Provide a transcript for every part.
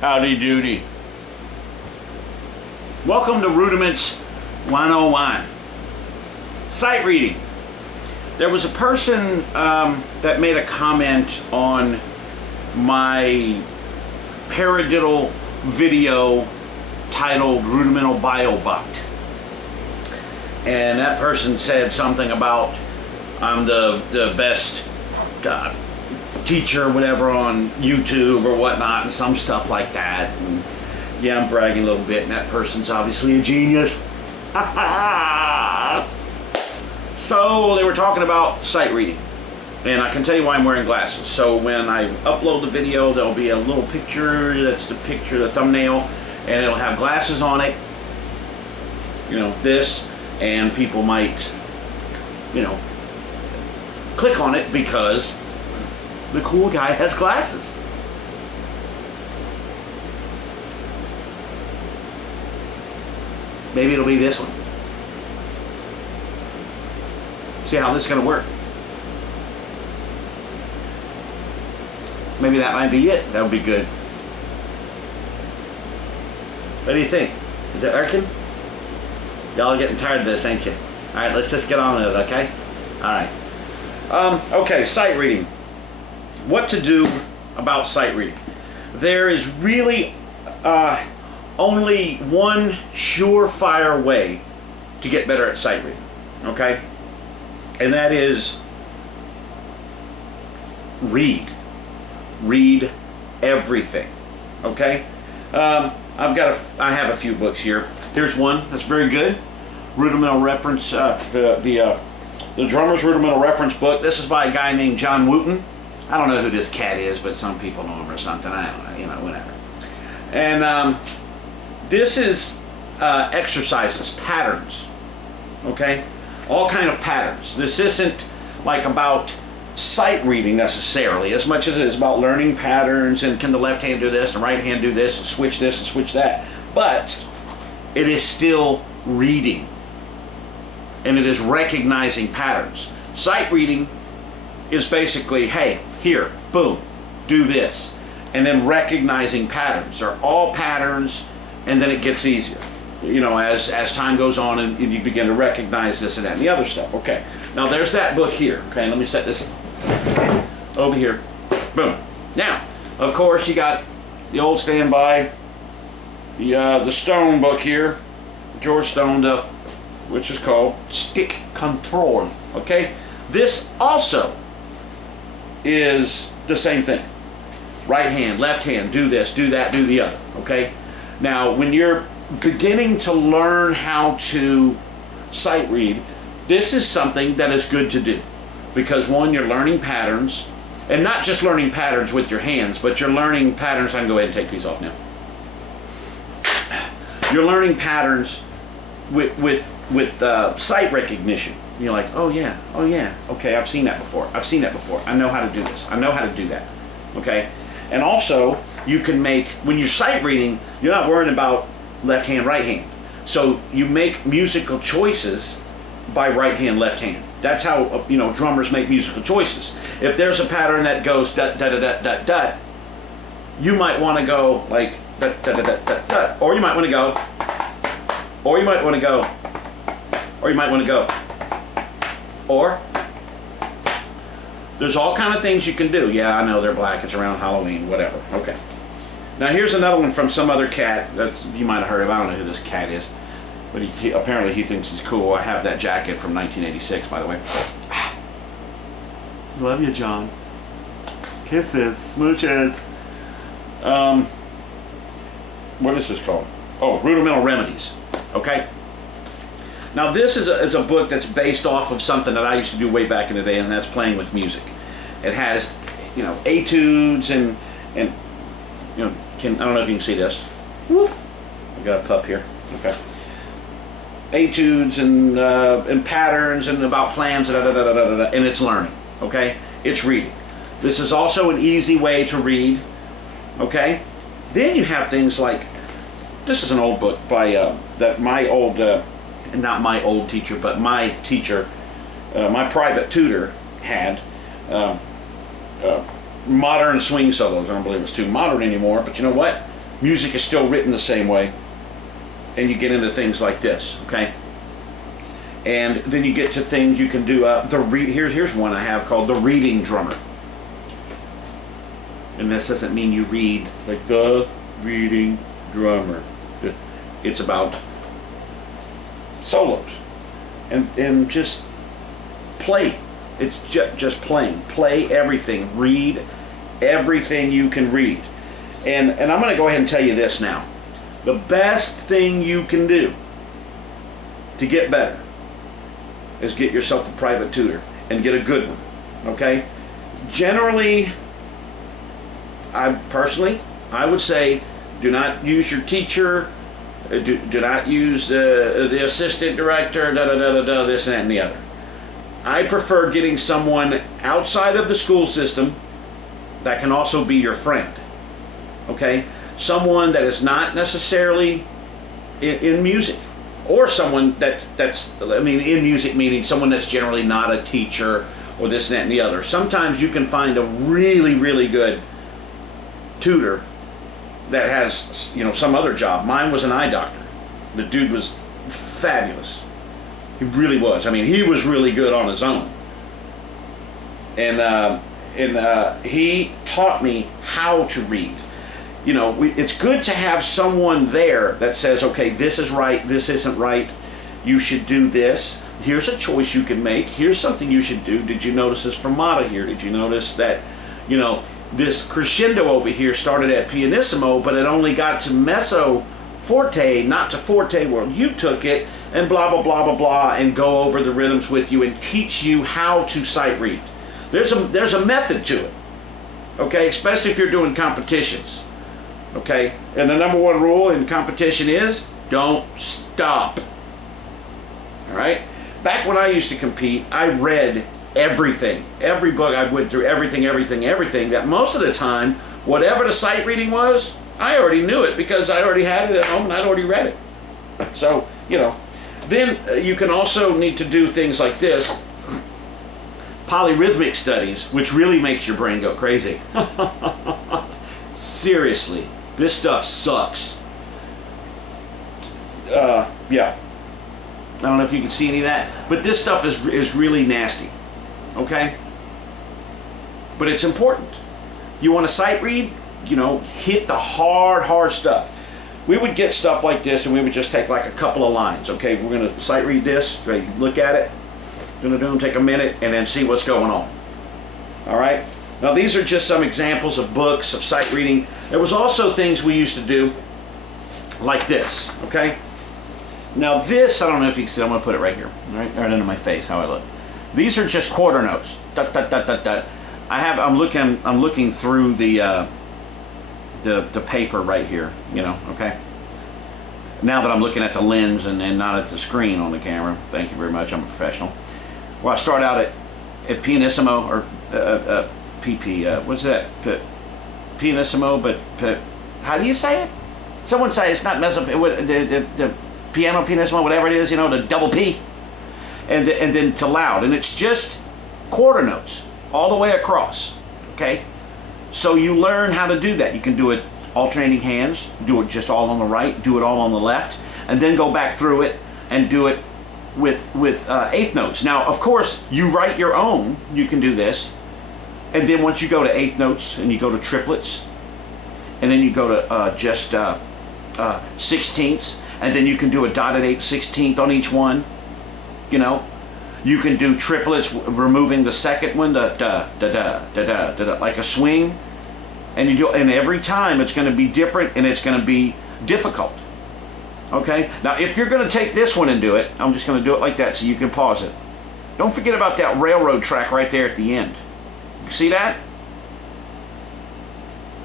Howdy doody. Welcome to Rudiments 101. Sight reading. There was a person that made a comment on my paradiddle video titled Rudimental Biobot. And that person said something about I'm the best teacher or whatever on YouTube or whatnot and some stuff like that. And yeah, I'm bragging a little bit, and that person's obviously a genius. So they were talking about sight reading, and I can tell you why I'm wearing glasses. So when I upload the video, there'll be a little picture that's the picture, the thumbnail, and it'll have glasses on it, you know, this, and people might, you know, click on it because the cool guy has glasses. Maybe it'll be this one. See how this is going to work. Maybe that might be it. That would be good. What do you think? Is it working? Y'all are getting tired of this, ain't you? Alright, let's just get on with it, okay? Alright. Okay, sight reading. What to do about sight reading. There is really only one surefire way to get better at sight reading, okay? And that is read. Read everything, okay? I have a few books here. Here's one that's very good. Rudimental Reference, the Drummer's Rudimental Reference book. This is by a guy named John Wooten. I don't know who this cat is, but some people know him or something. I don't know, you know, whatever. And this is exercises, patterns, okay? All kind of patterns. This isn't like about sight reading necessarily, as much as it is about learning patterns and can the left hand do this, and the right hand do this, and switch that. But it is still reading, and it is recognizing patterns. Sight reading is basically, hey, here, boom, do this, and then recognizing patterns. They're all patterns, and then it gets easier, you know, as time goes on, and you begin to recognize this and that and the other stuff. Okay, now there's that book here. Okay, let me set this over here. Boom. Now, of course, you got the old standby, the Stone book here, George Stone, which is called Stick Control. Okay, this also is the same thing. Right hand, left hand, do this, do that, do the other. Okay, now when you're beginning to learn how to sight read, this is something that is good to do, because one, you're learning patterns, and not just learning patterns with your hands, but you're learning patterns. I can go ahead and take these off now. You're learning patterns with sight recognition. You're like, oh yeah, okay, I've seen that before. I know how to do this. I know how to do that. Okay, and also you can make, when you're sight reading, you're not worrying about left hand, right hand. So you make musical choices by right hand, left hand. That's how, you know, drummers make musical choices. If there's a pattern that goes dut dut dut dut dut, you might want to go like dut dut dut dut dut, or you might want to go, or you might want to go, or you might want to go, or there's all kind of things you can do. Yeah, I know they're black. It's around Halloween, whatever. Okay. Now here's another one from some other cat that you might have heard of. I don't know who this cat is, but apparently he thinks he's cool. I have that jacket from 1986, by the way. Love you, John. Kisses, smooches. What is this called? Oh, Rudimental Remedies. Okay. Now this is a book that's based off of something that I used to do way back in the day, and that's playing with music. It has, you know, etudes and you know, I don't know if you can see this. Woof. I got a pup here. Okay. Etudes and patterns and about flams and it's learning. Okay, it's reading. This is also an easy way to read. Okay. Then you have things like, this is an old book by that my old. Not my old teacher, but my teacher, my private tutor had. modern swing solos. I don't believe it's too modern anymore, but you know what? Music is still written the same way. And you get into things like this, okay? And then you get to things you can do. Here's one I have called the reading drummer. And this doesn't mean you read like the reading drummer. It's about solos and just play. It's just playing. Play everything. Read everything you can read. And I'm going to go ahead and tell you this now. The best thing you can do to get better is get yourself a private tutor and get a good one. Okay? Generally, I would say do not use your teacher. Do not use the assistant director, this and that and the other. I prefer getting someone outside of the school system that can also be your friend. Okay? Someone that is not necessarily in music. Or someone in music meaning someone that's generally not a teacher or this and that and the other. Sometimes you can find a really, really good tutor that has, some other job. Mine was an eye doctor. The dude was fabulous. He really was. I mean, he was really good on his own. And he taught me how to read. It's good to have someone there that says, okay, this is right, this isn't right, you should do this. Here's a choice you can make. Here's something you should do. Did you notice this fermata here? Did you notice that, this crescendo over here started at pianissimo, but it only got to mezzo forte, not to forte where you took it, and blah, blah, blah, blah, blah, and go over the rhythms with you and teach you how to sight read. There's a method to it, okay, especially if you're doing competitions, okay? And the number one rule in competition is don't stop, all right? Back when I used to compete, I read everything. Every book I went through, everything, that most of the time, whatever the sight reading was, I already knew it because I already had it at home and I'd already read it. So, then you can also need to do things like this. Polyrhythmic Studies, which really makes your brain go crazy. Seriously, this stuff sucks. Yeah. I don't know if you can see any of that, but this stuff is really nasty. Okay? But it's important. You want to sight read? Hit the hard stuff. We would get stuff like this and we would just take like a couple of lines. Okay, we're going to sight read this. Okay, look at it. Take a minute and then see what's going on. All right? Now these are just some examples of books of sight reading. There was also things we used to do like this. Okay? Now this, I don't know if you can see, I'm going to put it right here. Right into my face, how I look. These are just quarter notes. Dot, dot, dot, dot, dot. I'm looking through the paper right here, okay? Now that I'm looking at the lens and not at the screen on the camera. Thank you very much, I'm a professional. Well, I start out at pianissimo, or PP, what's that? Pianissimo, but how do you say it? Someone say it's not mezzo, the piano, pianissimo, whatever it is, the double P. And then to loud, and it's just quarter notes all the way across, okay? So you learn how to do that. You can do it alternating hands, do it just all on the right, do it all on the left, and then go back through it and do it with eighth notes. Now, of course, you write your own. You can do this, and then once you go to eighth notes and you go to triplets, and then you go to just sixteenths, and then you can do a dotted 8/16 on each one. You can do triplets, removing the second one, the da da da da da da, like a swing, and every time it's going to be different and it's going to be difficult. Okay. Now, if you're going to take this one and do it, I'm just going to do it like that so you can pause it. Don't forget about that railroad track right there at the end. You see that?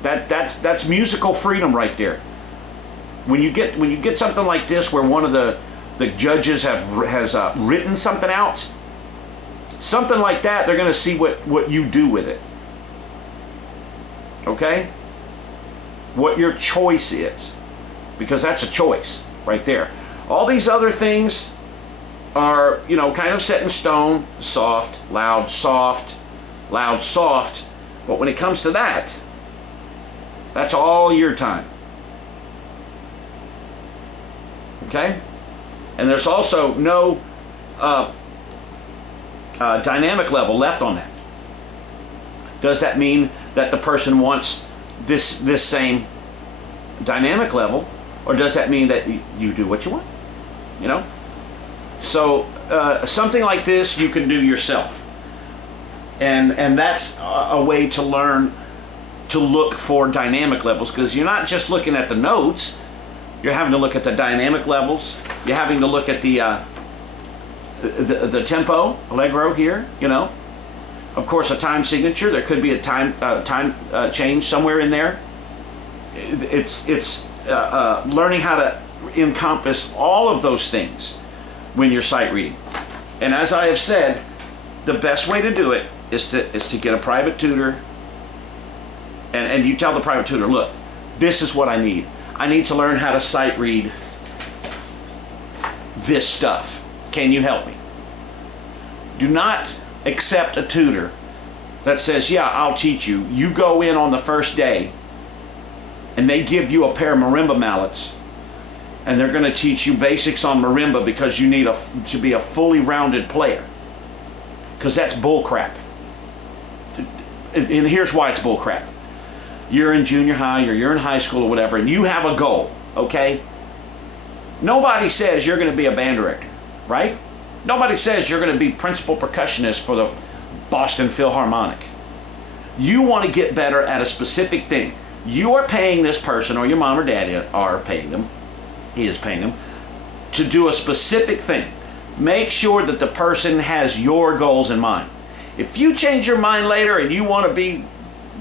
That's musical freedom right there. When you get something like this where one of the judges has written something out, something like that, they're going to see what you do with it. Okay? What your choice is. Because that's a choice right there. All these other things are, kind of set in stone. Soft, loud, soft, loud, soft. But when it comes to that, that's all your time. Okay? And there's also no dynamic level left on that. Does that mean that the person wants this same dynamic level, or does that mean that you do what you want? You know? So something like this you can do yourself. And that's a way to learn to look for dynamic levels, because you're not just looking at the notes, you're having to look at the dynamic levels, you're having to look at the tempo, allegro here, you know. Of course, a time signature, there could be a time change somewhere in there. It's learning how to encompass all of those things when you're sight reading. And as I have said, the best way to do it is to get a private tutor, and you tell the private tutor, look, this is what I need. I need to learn how to sight read this stuff. Can you help me? Do not accept a tutor that says, yeah, I'll teach you. You go in on the first day and they give you a pair of marimba mallets and they're going to teach you basics on marimba because you need to be a fully rounded player. Because that's bull crap. And here's why it's bull crap. You're in junior high or you're in high school or whatever, and you have a goal, okay? Nobody says you're going to be a band director, right? Nobody says you're going to be principal percussionist for the Boston Philharmonic. You want to get better at a specific thing. You are paying this person, or your mom or dad are paying them, he is paying them, to do a specific thing. Make sure that the person has your goals in mind. If you change your mind later and you want to be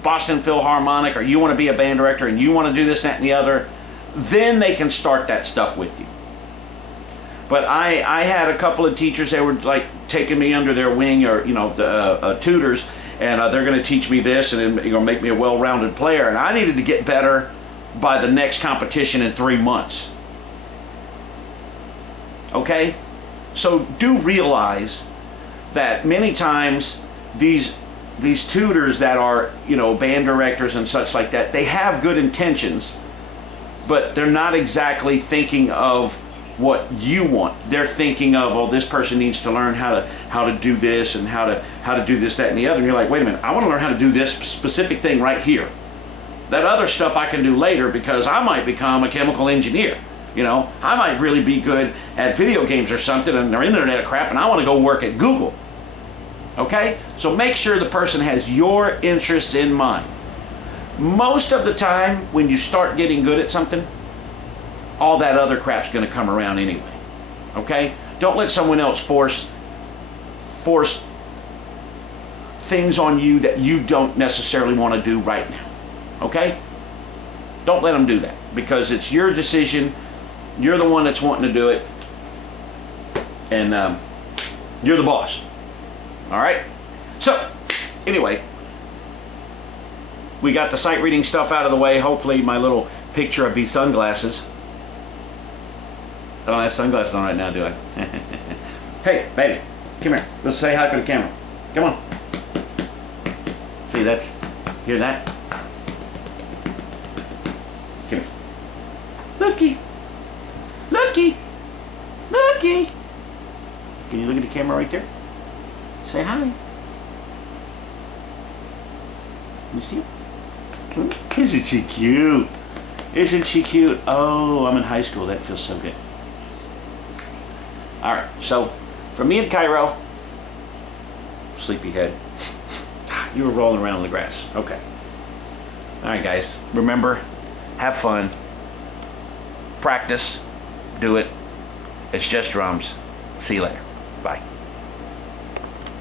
Boston Philharmonic, or you want to be a band director and you want to do this, that, and the other, then they can start that stuff with you. But I had a couple of teachers that were like taking me under their wing, or tutors, and they're going to teach me this and then make me a well-rounded player. And I needed to get better by the next competition in 3 months. Okay? So do realize that many times these tutors that are, band directors and such like that, they have good intentions, but they're not exactly thinking of what you want. They're thinking of, oh, this person needs to learn how to do this and how to do this, that, and the other. And you're like, wait a minute, I want to learn how to do this specific thing right here. That other stuff I can do later because I might become a chemical engineer. I might really be good at video games or something, and their internet crap, and I want to go work at Google. Okay? So make sure the person has your interests in mind. Most of the time, when you start getting good at something, all that other crap's going to come around anyway. Okay? Don't let someone else force things on you that you don't necessarily want to do right now. Okay? Don't let them do that, because it's your decision. You're the one that's wanting to do it, and you're the boss. All right? So, anyway, we got the sight reading stuff out of the way. Hopefully my little picture of these sunglasses. I don't have sunglasses on right now, do I? Hey, baby, come here. Let's say hi for the camera. Come on. See, hear that? Come here. Looky. Looky. Looky. Can you look at the camera right there? Say hi. You see? Isn't she cute? Isn't she cute? Oh, I'm in high school. That feels so good. All right. So, for me and Cairo, sleepyhead. You were rolling around in the grass. Okay. All right, guys. Remember, have fun. Practice. Do it. It's just drums. See you later. Bye.